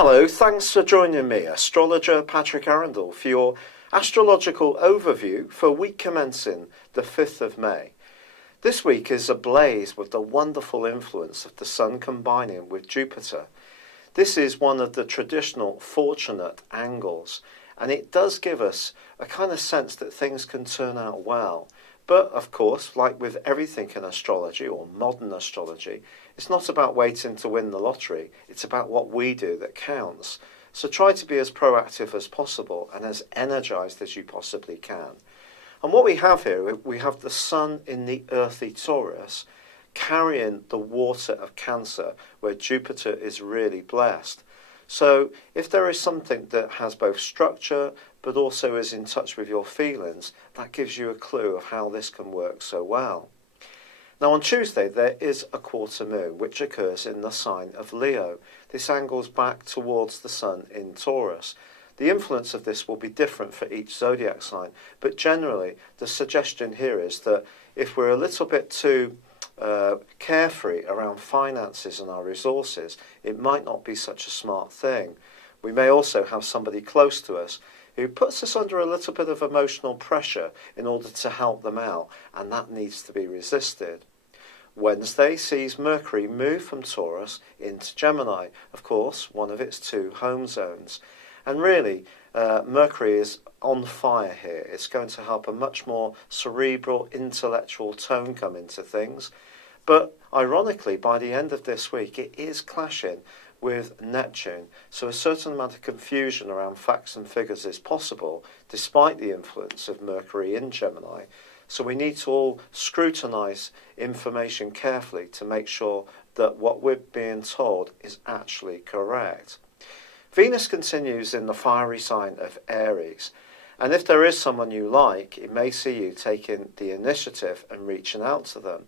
Hello, thanks for joining me, astrologer Patrick Arundell, for your astrological overview for week commencing the 5th of May. This week is ablaze with the wonderful influence of the Sun combining with Jupiter. This is one of the traditional fortunate angles, and it does give us a kind of sense that things can turn out well. But, of course, like with everything in astrology, or modern astrology, it's not about waiting to win the lottery, it's about what we do that counts. So try to be as proactive as possible and as energized as you possibly can. And what we have here, we have the Sun in the earthy Taurus, carrying the water of Cancer, where Jupiter is really blessed. So if there is something that has both structure but also is in touch with your feelings, that gives you a clue of how this can work so well. Now on Tuesday there is a quarter moon which occurs in the sign of Leo. This angles back towards the Sun in Taurus. The influence of this will be different for each zodiac sign, but generally the suggestion here is that if we're a little bit too carefree around finances and our resources, it might not be such a smart thing. We may also have somebody close to us who puts us under a little bit of emotional pressure in order to help them out, and that needs to be resisted. Wednesday sees Mercury move from Taurus into Gemini, of course, one of its two home zones. And really, Mercury is on fire here. It's going to help a much more cerebral, intellectual tone come into things. But ironically, by the end of this week, it is clashing with Neptune. So a certain amount of confusion around facts and figures is possible, despite the influence of Mercury in Gemini. So we need to all scrutinise information carefully to make sure that what we're being told is actually correct. Venus continues in the fiery sign of Aries, and if there is someone you like, it may see you taking the initiative and reaching out to them.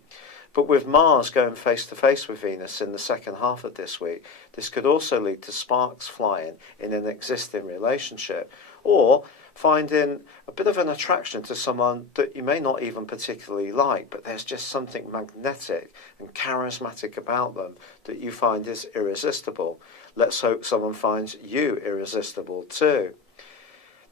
But with Mars going face to face with Venus in the second half of this week, this could also lead to sparks flying in an existing relationship, or finding a bit of an attraction to someone that you may not even particularly like, but there's just something magnetic and charismatic about them that you find is irresistible. Let's hope someone finds you irresistible too.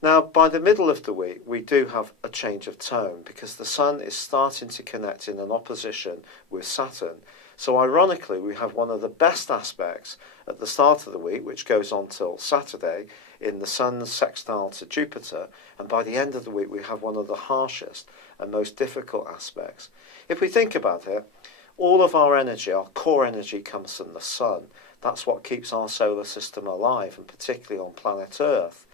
Now, by the middle of the week, we do have a change of tone because the Sun is starting to connect in an opposition with Saturn. So ironically, we have one of the best aspects at the start of the week, which goes on till Saturday, in the Sun's sextile to Jupiter, and by the end of the week, we have one of the harshest and most difficult aspects. If we think about it, all of our energy, our core energy, comes from the Sun. That's what keeps our solar system alive, and particularly on planet Earth.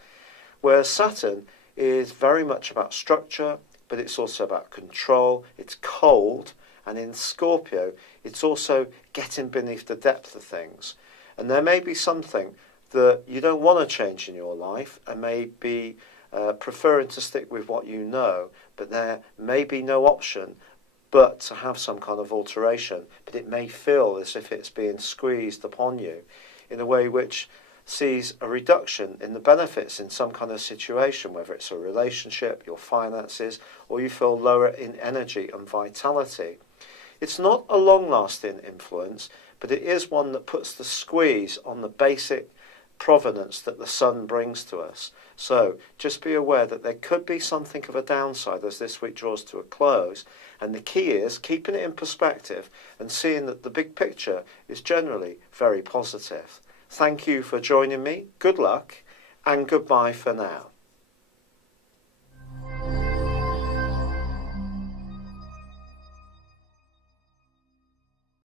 Whereas Saturn is very much about structure, but it's also about control, it's cold, and in Scorpio, it's also getting beneath the depth of things. And there may be something that you don't want to change in your life, and may be preferring to stick with what you know, but there may be no option but to have some kind of alteration, but it may feel as if it's being squeezed upon you in a way which sees a reduction in the benefits in some kind of situation, whether it's a relationship, your finances, or you feel lower in energy and vitality. It's not a long-lasting influence, but it is one that puts the squeeze on the basic provenance that the Sun brings to us. So just be aware that there could be something of a downside as this week draws to a close, and the key is keeping it in perspective and seeing that the big picture is generally very positive. Thank you for joining me, good luck, and goodbye for now.